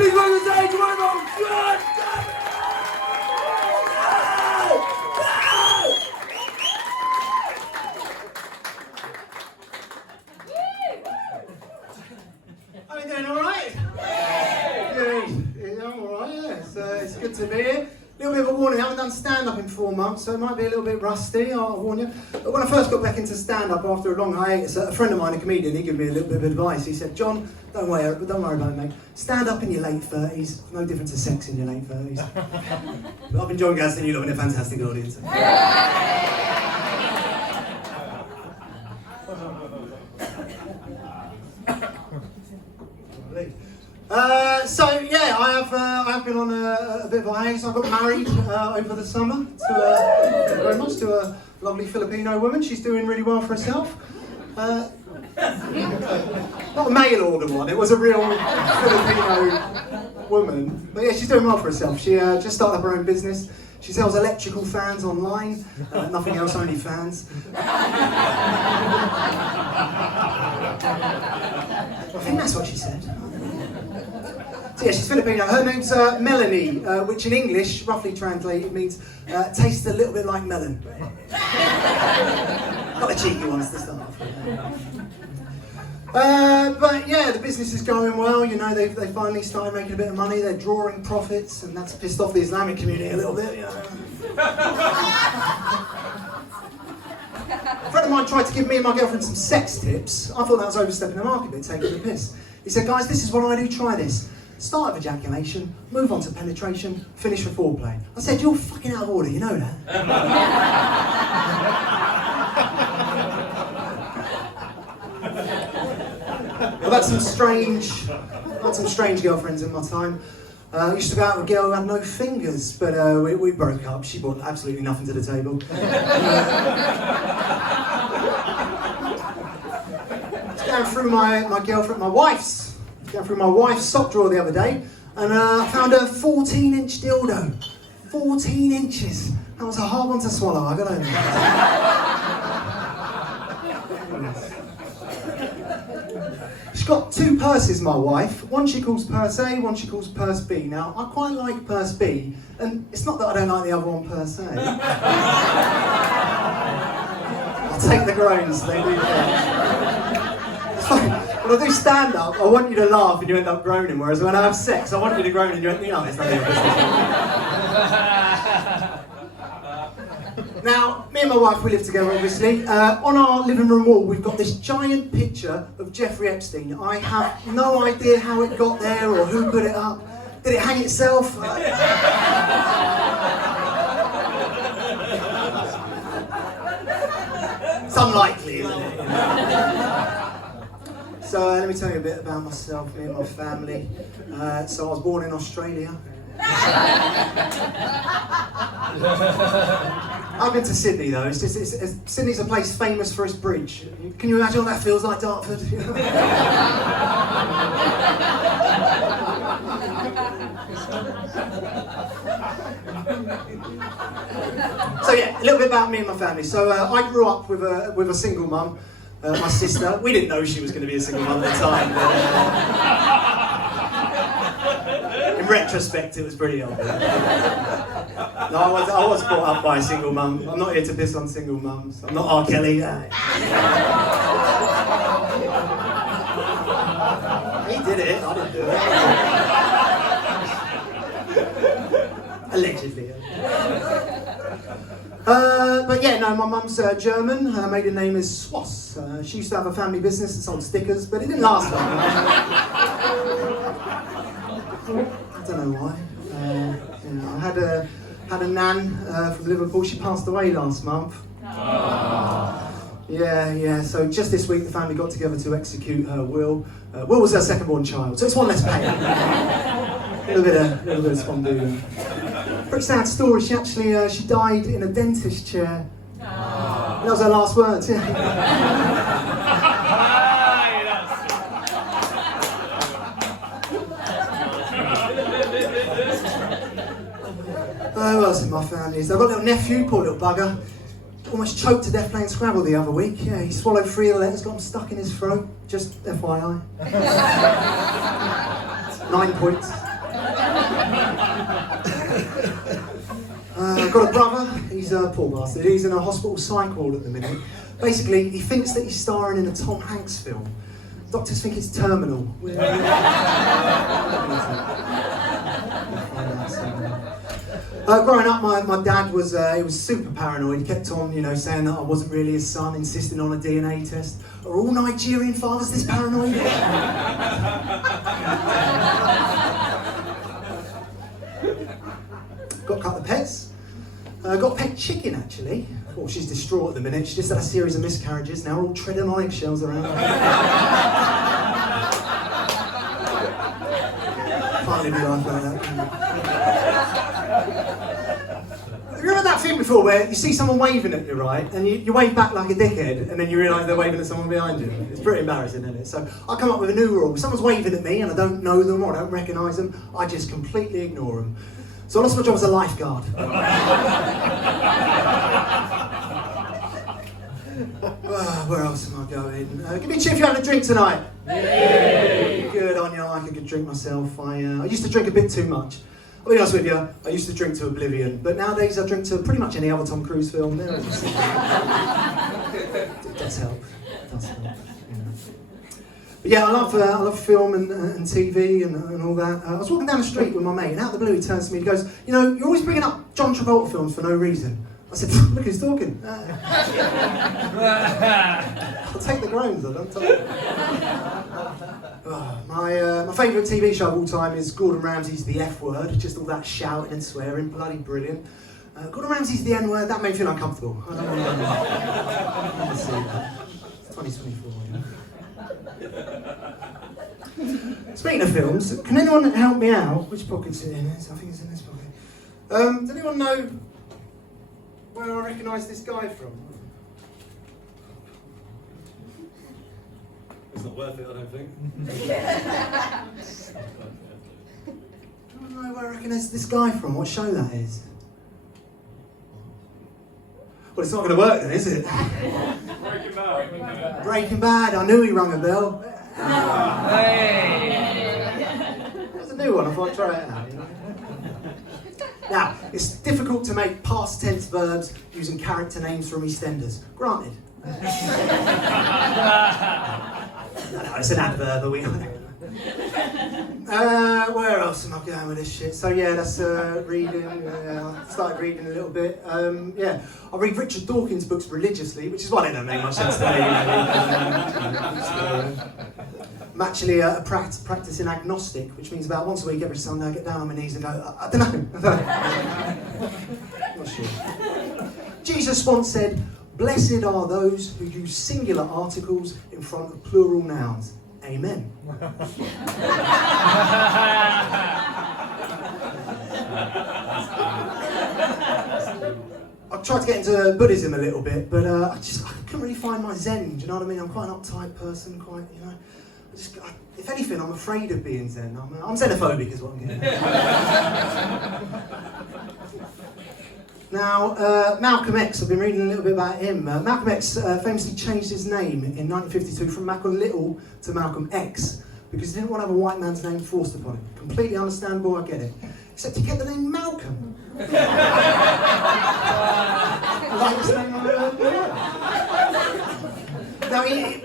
Please welcome to stage one of John. How are you doing, alright? Good. Yeah, I'm alright, yeah. It's good to be here. A little bit of a warning, I haven't done stand-up in 4 months, so it might be a little bit rusty, I'll warn you. But when I first got back into stand-up after a long hiatus, a friend of mine, a comedian, he gave me a little bit of advice. He said, John, don't worry about it, mate. Stand up in your late 30s, no difference to sex in your late 30s. But I've been John Gadsden, you've been a fantastic audience. I have been on a bit of a hiatus. I got married over the summer to a lovely Filipino woman. She's doing really well for herself. Not a mail order one, it was a real Filipino woman. But yeah, she's doing well for herself. She just started up her own business. She sells electrical fans online, nothing else, only fans. I think that's what she said. So yeah, she's Filipino. Her name's Melanie, which in English, roughly translated, means tastes a little bit like melon. Not the cheeky ones to start off with. But yeah, the business is going well. You know, they finally started making a bit of money. They're drawing profits, and that's pissed off the Islamic community a little bit. You know. A friend of mine tried to give me and my girlfriend some sex tips. I thought that was overstepping the mark a bit, taking the piss. He said, guys, this is what I do. Try this. Start with ejaculation, move on to penetration, finish with foreplay. I said, you're fucking out of order. You know that. I've had some strange girlfriends in my time. I used to go out with a girl who had no fingers, but we broke up. She brought absolutely nothing to the table. I was going through my wife's sock drawer the other day, and I found a 14-inch dildo. 14 inches. That was a hard one to swallow, I gotta admit. She's got 2 purses, my wife. One she calls purse A, one she calls purse B. Now, I quite like purse B, and it's not that I don't like the other one per se. I'll take the groans, they do that. It's fine. When I do stand-up, I want you to laugh and you end up groaning, whereas when I have sex, I want you to groan and you end up, it's not your business. Now, me and my wife, we live together, obviously. On our living room wall, we've got this giant picture of Jeffrey Epstein. I have no idea how it got there or who put it up. Did it hang itself? It's unlikely, isn't it? So let me tell you a bit about myself, me and my family. So I was born in Australia. I've been to Sydney though. Sydney's a place famous for its bridge. Can you imagine what that feels like, Dartford? So yeah, a little bit about me and my family. So I grew up with a single mum. My sister, we didn't know she was going to be a single mum at the time, but in retrospect it was pretty obvious. No, I was brought up by a single mum. I'm not here to piss on single mums. I'm not R. Kelly. He did it, I didn't do it. Allegedly. But yeah, no, my mum's German. Her maiden name is Swass. She used to have a family business that sold stickers, but it didn't last long. I don't know why. I had a nan from Liverpool. She passed away last month. Yeah. So just this week, the family got together to execute her will. Will was her second-born child, so it's one less pain. A little bit of spondoo. Pretty sad story. She died in a dentist chair. That was her last words. Yeah. Who else in my family? So I've got a little nephew, poor little bugger. Almost choked to death playing Scrabble the other week. Yeah, he swallowed 3 of the letters, got them stuck in his throat. Just FYI. 9 points. I've got a brother, he's a poor bastard, he's in a hospital psych ward at the minute. Basically, he thinks that he's starring in a Tom Hanks film. Doctors think it's terminal. Growing up, my dad was he was super paranoid. He kept on, saying that I wasn't really his son, insisting on a DNA test. Are all Nigerian fathers this paranoid? Got a couple of pets. Got a pet chicken, actually. Well, she's distraught at the minute. She just had a series of miscarriages. Now we're all treading on eggshells around her. Can't live your life like that, can you? Have you heard that thing before where you see someone waving at you, right? And you wave back like a dickhead, and then you realise they're waving at someone behind you. It's pretty embarrassing, isn't it? So I come up with a new rule. If someone's waving at me and I don't know them or I don't recognise them, I just completely ignore them. So I lost my job as a lifeguard. Where else am I going? Give me a cheer if you're having a drink tonight. Yay. Good on you, I like a good drink myself. I used to drink a bit too much. I'll be honest with you, I used to drink to oblivion, but nowadays I drink to pretty much any other Tom Cruise film. It does help. It does help. But yeah, I love film and TV and all that. I was walking down the street with my mate, and out of the blue he turns to me and goes, you're always bringing up John Travolta films for no reason. I said, look who's talking. I'll take the groans, I don't tell you. My favourite TV show of all time is Gordon Ramsay's The F Word, just all that shouting and swearing, bloody brilliant. Gordon Ramsay's The N Word, that made me feel uncomfortable. I don't want to see that. It's 2024, Speaking of films, can anyone help me out? Which pocket's it in? I think it's in this pocket. Does anyone know where I recognise this guy from? It's not worth it, I don't think. I don't know where I recognise this guy from, what show that is. Well, it's not going to work then, is it? Breaking Bad. Breaking Bad, I knew he rang a bell. That's a new one, I thought I'd try it out. Now, it's difficult to make past tense verbs using character names from EastEnders. Granted. No, it's an adverb, are we? Where else am I going with this shit? So yeah, that's reading. I started reading a little bit. I read Richard Dawkins' books religiously, which is why they don't make much sense today. I'm actually a practicing agnostic, which means about once a week, every Sunday, I get down on my knees and go, I don't know. Not sure. Jesus once said, "Blessed are those who use singular articles in front of plural nouns." Amen. I've tried to get into Buddhism a little bit, but I couldn't really find my Zen. Do you know what I mean? I'm quite an uptight person, if anything, I'm afraid of being Zen. I'm xenophobic, is what I'm getting at. Now, Malcolm X, I've been reading a little bit about him. Malcolm X famously changed his name in 1952 from Malcolm Little to Malcolm X because he didn't want to have a white man's name forced upon him. Completely understandable, I get it. Except he kept the name Malcolm. Lightest name I've ever heard. Now,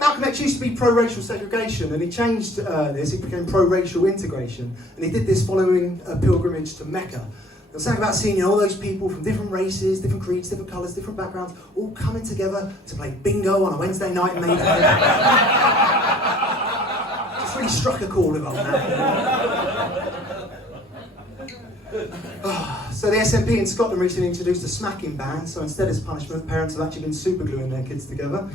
Malcolm X used to be pro-racial segregation, and he changed this. He became pro-racial integration, and he did this following a pilgrimage to Mecca. There's something about seeing all those people from different races, different creeds, different colours, different backgrounds, all coming together to play bingo on a Wednesday night in Mayfair. Just really struck a chord with old man. So the SNP in Scotland recently introduced a smacking ban, so instead as punishment, parents have actually been supergluing their kids together.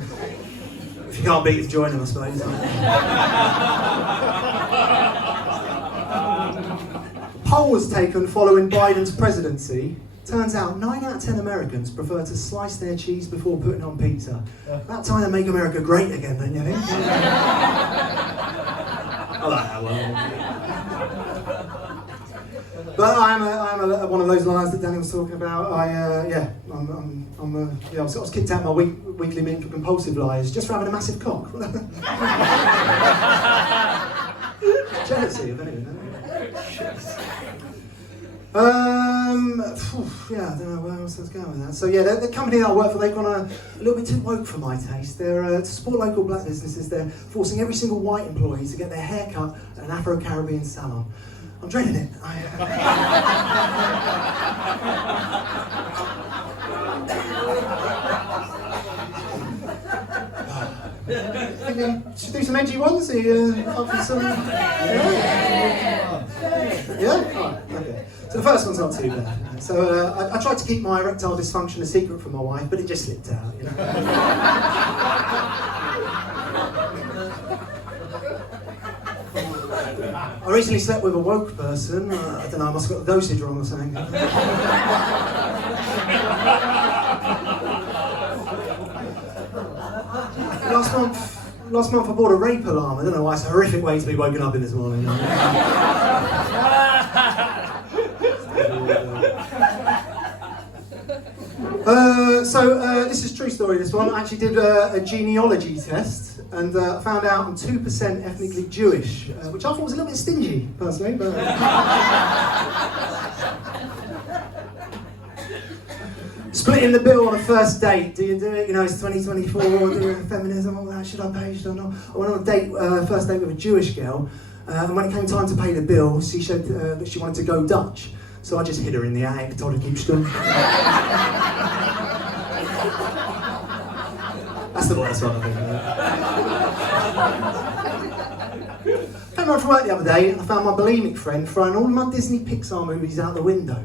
If you can't beat them, join them, I suppose. Poll was taken following Biden's presidency. Turns out 9 out of 10 Americans prefer to slice their cheese before putting it on pizza. About time to make America great again, don't you think? I like that one. But I'm one of those liars that Danny was talking about. I was kicked out of my weekly meeting for compulsive liars just for having a massive cock. Jealousy, if anything. Yeah, I don't know where else I was going with that. So yeah, the company that I work for, they've gone a little bit too woke for my taste. They're to support local black businesses. They're forcing every single white employee to get their hair cut at an Afro-Caribbean salon. I'm dreading it. Should do some edgy ones? Are you up for some? Yeah? Alright, okay. So the first one's not too bad. So I tried to keep my erectile dysfunction a secret from my wife, but it just slipped out, you know. I recently slept with a woke person. I don't know, I must have got the dosage wrong or something. Last month I bought a rape alarm. I don't know why, it's a horrific way to be woken up in this morning. This is a true story, this one. I actually did a genealogy test and found out I'm 2% ethnically Jewish, which I thought was a little bit stingy, personally. But, splitting the bill on a first date. Do you do it? You know, it's 2024, do it feminism, all that. Should I pay, should I not? I went on a date, first date with a Jewish girl, and when it came time to pay the bill, she said that she wanted to go Dutch. So I just hid her in the attic, told her to keep still. That's the worst one, I think. Came home from work the other day and I found my bulimic friend throwing all of my Disney Pixar movies out the window.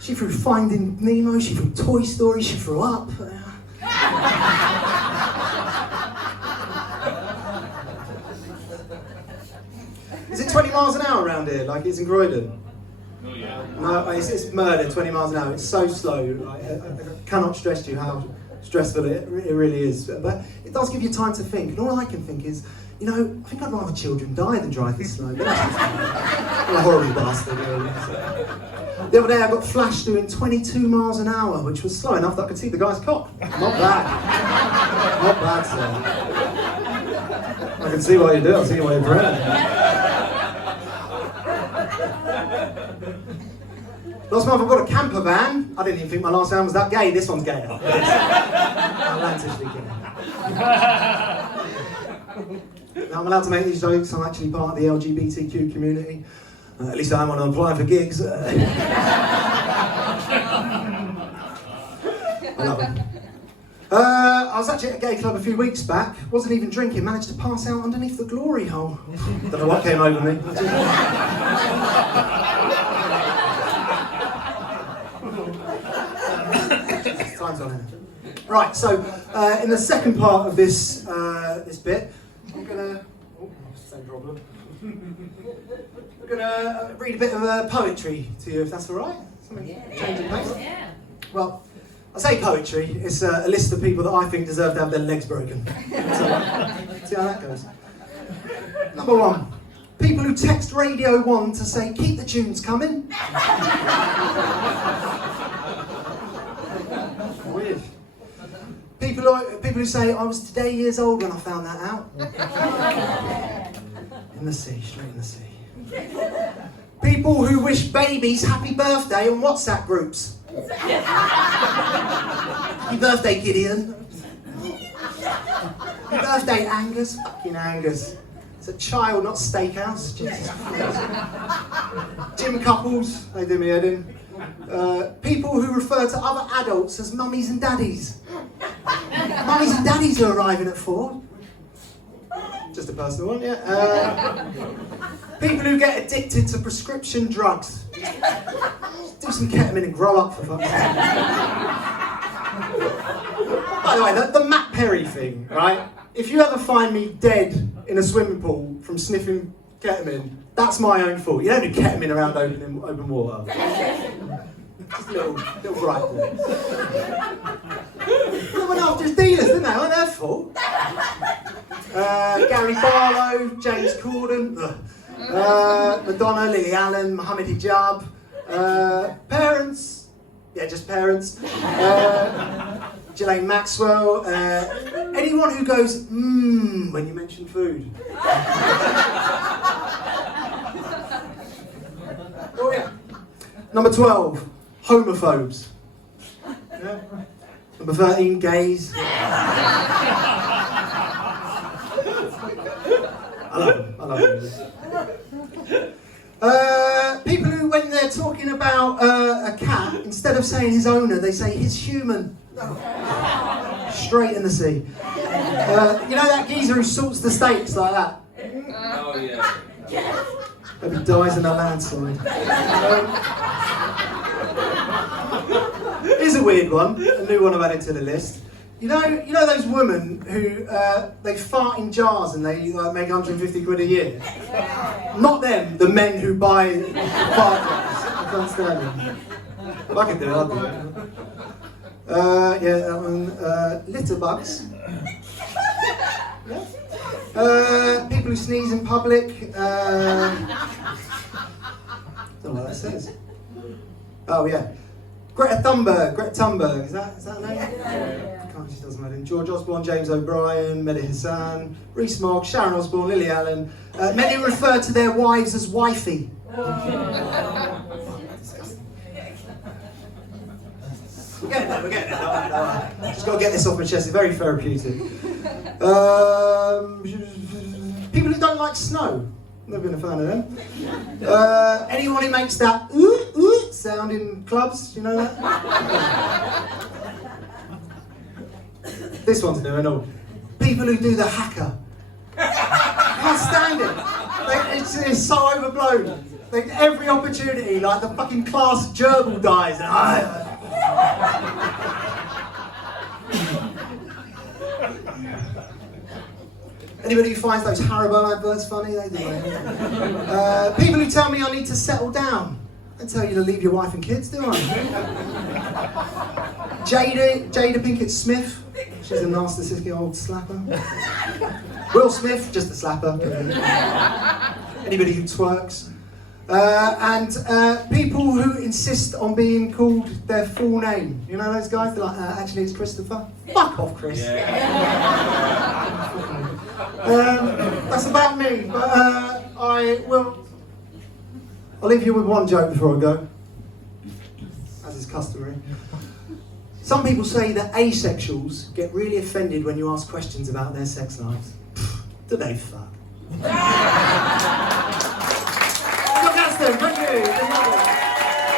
She threw Finding Nemo, she threw Toy Story, she threw Up. Is it 20 miles an hour around here, like it's in Croydon? Oh, yeah. No, it's murder, 20 miles an hour. It's so slow. I cannot stress to you how stressful it really is. But it does give you time to think. And all I can think is, you know, I think I'd rather children die than drive this slow. But that's just I'm a horrible bastard, really. So. The other day I got flashed doing 22 miles an hour, which was slow enough that I could see the guy's cock. Not bad. Not bad, sir. I can see what you do. I see what you're doing. Last month I bought a camper van. I didn't even think my last van was that gay. This one's gayer. Outlandishly gay. Now I'm allowed to make these jokes. I'm actually part of the LGBTQ community. At least I am when I'm applying for gigs. I love it. I was actually at a gay club a few weeks back. Wasn't even drinking. Managed to pass out underneath the glory hole. Don't know what came over me. Time's on it. Right, so in the second part of this this bit, I'm gonna. Oh, same problem. We're gonna read a bit of poetry to you, if that's all right. Something change of pace. Yeah. Well, I say poetry. It's a list of people that I think deserve to have their legs broken. So, see how that goes. Number one. People who text Radio 1 to say, keep the tunes coming. Weird. People who say, I was today years old when I found that out. In the sea, straight in the sea. People who wish babies happy birthday on WhatsApp groups. Happy birthday, Gideon. Happy birthday, Angus. Fucking Angus. It's a child, not steakhouse. Jesus Christ. Gym couples, they do me head in. People who refer to other adults as mummies and daddies. Mummies and daddies are arriving at 4. Just a personal one, yeah. People who get addicted to prescription drugs. Do some ketamine and grow up, for fuck's sake. By the way, the Matt Perry thing, right? If you ever find me dead in a swimming pool from sniffing ketamine, that's my own fault. You don't do ketamine around open water. Just a little gripe there. They went after his dealers, didn't they? It wasn't their fault. Gary Barlow, James Corden, Madonna, Lily Allen, Mohammed Hijab, parents, yeah, just parents, Ghislaine Maxwell, anyone who goes, when you mention food. Oh yeah. Number 12, homophobes. Yeah. Number 13, gays. I love them. People who, when they're talking about a cat, instead of saying his owner, they say his human. Straight in the sea. You know that geezer who sorts the steaks like that? Oh, yeah. Maybe dies in a landslide. Here's a weird one, a new one I've added to the list. You know those women who they fart in jars and they make 150 quid a year? Not them, the men who buy fart jars. I can't stand them. If I could do it, I'd do it. Yeah, that one. Litter bugs. Yeah. People who sneeze in public. Don't know what that says. Oh yeah. Greta Thunberg, is that her name? Yeah. She doesn't matter. George Osborne, James O'Brien, Mehdi Hassan, Rees Mogg, Sharon Osbourne, Lily Allen. Many refer to their wives as wifey. We're getting there. Just got to get this off my chest. It's very therapeutic. People who don't like snow. Never been a fan of them. Anyone who makes that sound in clubs, you know that? This one's new and all. People who do the hacker. Can't stand it. It's so overblown. Like every opportunity, like the fucking class gerbil dies. Anybody who finds those Haribo adverts funny, they do. People who tell me I need to settle down. I tell you to leave your wife and kids, do I? Jada Pinkett Smith. She's a narcissistic old slapper. Will Smith, just a slapper. Anybody who twerks. And people who insist on being called their full name. You know those guys? They're like, actually it's Christopher. Fuck off, Chris. Yeah. That's about me, but I'll leave you with one joke before I go, as is customary. Some people say that asexuals get really offended when you ask questions about their sex lives. Do they fuck? Gadsden,